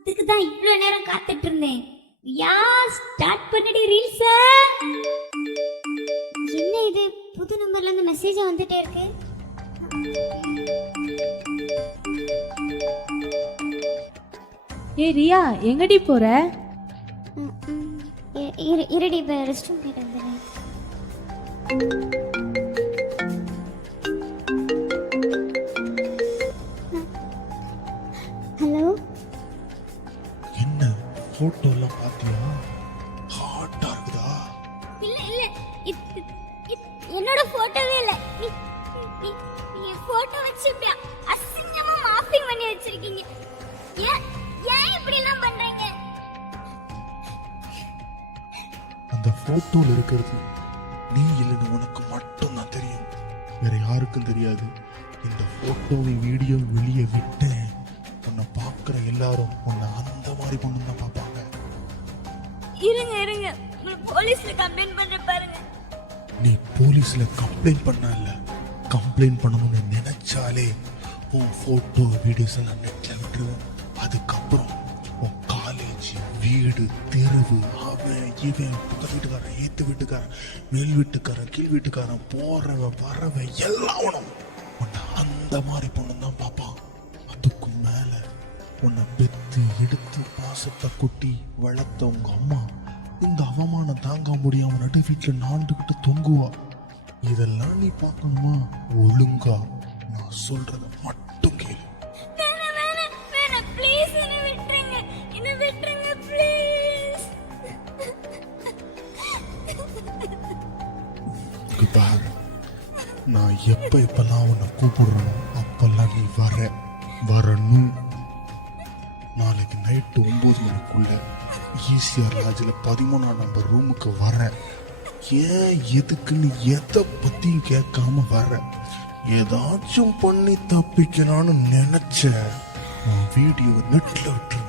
அதுக்கு தான் இவ்வளோ நேரம் காத்துட்டு இருந்தேன். யா ஸ்டார்ட் பண்ணிடு ரீல்ஸ. என்ன இது, புது நம்பர்ல இருந்து மெசேஜ் வந்துட்டே இருக்கு. ஏ ரியா, எங்கடி போற? இருடி, இப்போ ரெஸ்ட் ரூம் போயிட்டு வந்துடுறேன். ஹலோ, என்ன போட்டோ எல்லாம் பாத்தியா? ஹாட்டா இருக்குதா? இல்ல இல்ல, என்னோட போட்டோவே இல்ல. நீ போட்டோ வச்சு இப்படி அசிங்கமா மாப்பிங் பண்ணி வச்சிருக்கீங்க. ஏன் ஏன் இப்படி எல்லாம் பண்றீங்க? அந்த போட்டோல இருக்கிறது நீ இல்லைன்னு உனக்கு மட்டும் தான் தெரியும், வேற யாருக்கும் தெரியாது. இந்த போட்டோவை வீடியோ வெளியே விட்டேன், உன்னை பார்க்குற எல்லாரும் உன்னை அந்த மாதிரி பொண்ணு தான் பார்ப்பாங்க. இருங்க இருங்க, போலீஸ்ல கம்ப்ளைண்ட் பண்ற பாருங்க. நீ போலீஸ்ல கம்ப்ளைண்ட் பண்ணல, கம்ப்ளைண்ட் பண்ணணும்னு நினைச்சாலே உன் போட்டோ வீடியோஸ் எல்லாம் நெட்ல விட்டுருவேன். அதுக்கப்புறம் உன் காலேஜ், வீடு, தெருவு, அவன் இவன், பக்கத்து வீட்டுக்காரன், ஏத்து வீட்டுக்காரன், மேல் வீட்டுக்காரன், கீழ் வீட்டுக்காரன், போறவன் வரவன் எல்லாவனும் உன்னை அந்த மாதிரி பொண்ணு தான் பார்ப்பான். அதுக்கும் மேல உன்னை பெத்து எடுத்து பாசத்தை கொட்டி வளர்த்த உங்க அம்மா இந்த அவமானம் தாங்க முடியாம நடு வீட்டுல நாண்டுகிட்டு தொங்குவா. இதெல்லாம் நீ பார்க்கணுமா? ஒழுங்கா நான் சொல்றத மட்டும் கேளு. ப்ளீஸ் என்ன விட்டுருங்க, என்ன விட்டுருங்க ப்ளீஸ். இங்க பாரு, நான் எப்பெல்லாம் உன்னை கூப்பிடுறனோ அப்பெல்லாம் நீ வரணும். நாளைக்கு நைட்டு 9 மணிக்குள்ள ஈசிஆர் லாட்ஜில் 13ஆம் நம்பர் ரூமுக்கு வர. ஏன் எதுக்குன்னு எதை பத்தியும் கேட்காம வர. ஏதாச்சும் பண்ணி தப்பிக்கலான்னு நினைச்ச வீடியோ நெட்ல விட்டு